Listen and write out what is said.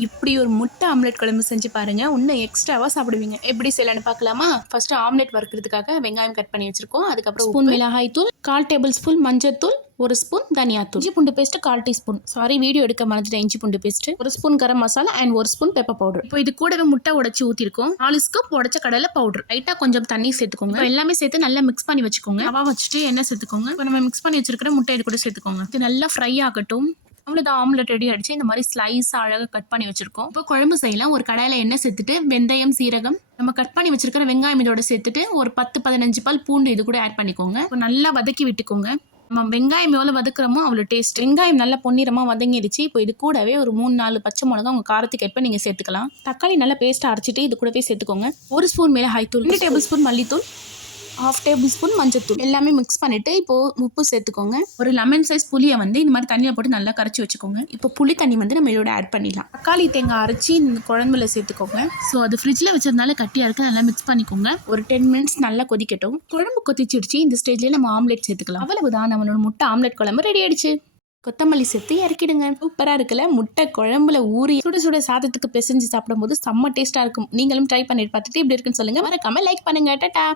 இப்படி ஒரு முட்டை ஆம்லெட் குழம்பு செஞ்சு பாருங்க, இன்னும் எக்ஸ்ட்ராவா சாப்பிடுவீங்க. எப்படி செய்யலாம்னு பார்க்கலாமா? ஃபர்ஸ்ட் ஆம்லெட் வறுக்கிறதுக்காக வெங்காயம் கட் பண்ணி வச்சிருக்கோம். அதுக்கப்புறம் ஸ்பூன் மிளகாய் தூள், 1/4 டேபிள் ஸ்பூன் மஞ்சள் தூள், 1 ஸ்பூன் தனியாத்தூள், இஞ்சி பூண்டு பேஸ்ட் 1/4 டீஸ்பூன். சாரி வீடியோ எடுக்க மறந்துட்டேன். இஞ்சி பூண்டு paste 1 spoon, garam masala and 1 spoon pepper powder. இப்போ இது கூடவே முட்டை உடைச்சு ஊத்திருக்கோம். 4 ஸ்கூப் உடைச்ச கடலை பவுடர். லைட்டா கொஞ்சம் தண்ணி சேர்த்துக்கோங்க. இப்போ எல்லாமே சேர்த்து நல்லா மிக்ஸ் பண்ணி வச்சுக்கோங்க. தவா வச்சுட்டு எண்ணெய் சேர்த்துக்கோங்க. இப்போ நம்ம மிக்ஸ் பண்ணி வச்சிருக்கிற முட்டை இது கூட சேர்த்துக்கோங்க. இது நல்லா ஃப்ரை ஆகட்டும். அவ்வளோதான், ஆம்லெட் ரெடி ஆயிடுச்சு. இந்த மாதிரி ஸ்லைஸ் அழகாக கட் பண்ணி வச்சிருக்கோம். இப்போ குழம்பு செய்யலாம். ஒரு கடாயில் எண்ணெய் சேர்த்துட்டு வெந்தயம், சீரகம், நம்ம கட் பண்ணி வச்சிருக்கிற வெங்காயம் இதோட சேர்த்துட்டு ஒரு 10-15 பல் பூண்டு இது கூட ஆட் பண்ணிக்கோங்க. இப்போ நல்லா வதக்கி விட்டுக்கோங்க. நம்ம வெங்காயம் எவ்வளோ வதக்குறோமோ அவ்வளோ டேஸ்ட். வெங்காயம் நல்லா பொன்னிறமாக வதங்கிடுச்சு. இப்போ இது கூடவே ஒரு 3-4 பச்சை மிளகா உங்கள் காரத்துக்கு ஏற்ப நீங்கள் சேர்த்துக்கலாம். தக்காளி நல்லா பேஸ்ட்டாக அரைச்சிட்டு இது கூடவே சேர்த்துக்கோங்க. 1 ஸ்பூன் மிளகாய் தூள், 2 டேபிள் ஸ்பூன் மல்லித்தூள், 1/2 டேபிள் ஸ்பூன் மஞ்சத்தூள் எல்லாமே மிக்ஸ் பண்ணிட்டு இப்போ உப்பு சேர்த்துக்கோங்க. ஒரு லெமன் சைஸ் புளியை இந்த மாதிரி தண்ணியை போட்டு நல்லா கரைச்சி வச்சுக்கோங்க. இப்போ புளி தண்ணி நம்ம இதோட ஆட் பண்ணிடலாம். தக்காளி தேங்காய் அரைச்சி இந்த குழம்புல சேர்த்துக்கோங்க. ஸோ அது ஃப்ரிட்ஜில் வச்சதுனால கட்டியாக இருக்கு, நல்லா மிக்ஸ் பண்ணிக்கோங்க. ஒரு 10 மினிட்ஸ் நல்லா கொதிக்கட்டும். குழம்பு கொதிச்சிடுச்சு. இந்த ஸ்டேஜ்லேயே நம்ம ஆம்லெட் சேர்த்துக்கலாம். அவ்வளவுதான், நம்மளோட முட்டை ஆம்லெட் குழம்பு ரெடி ஆயிடுச்சு. கொத்தமல்லி சேர்த்து இறக்கிடுங்க. சூப்பராக இருக்குல்ல? முட்டை குழம்புல ஊறி சுட சுட சாதத்துக்கு பிசைஞ்சு சாப்பிடும்போது செம்ம டேஸ்ட்டாக இருக்கும். நீங்களும் ட்ரை பண்ணிட்டு பார்த்துட்டு இப்படி இருக்குன்னு சொல்லுங்க. மறக்காம லைக் பண்ணுங்க. டாடா.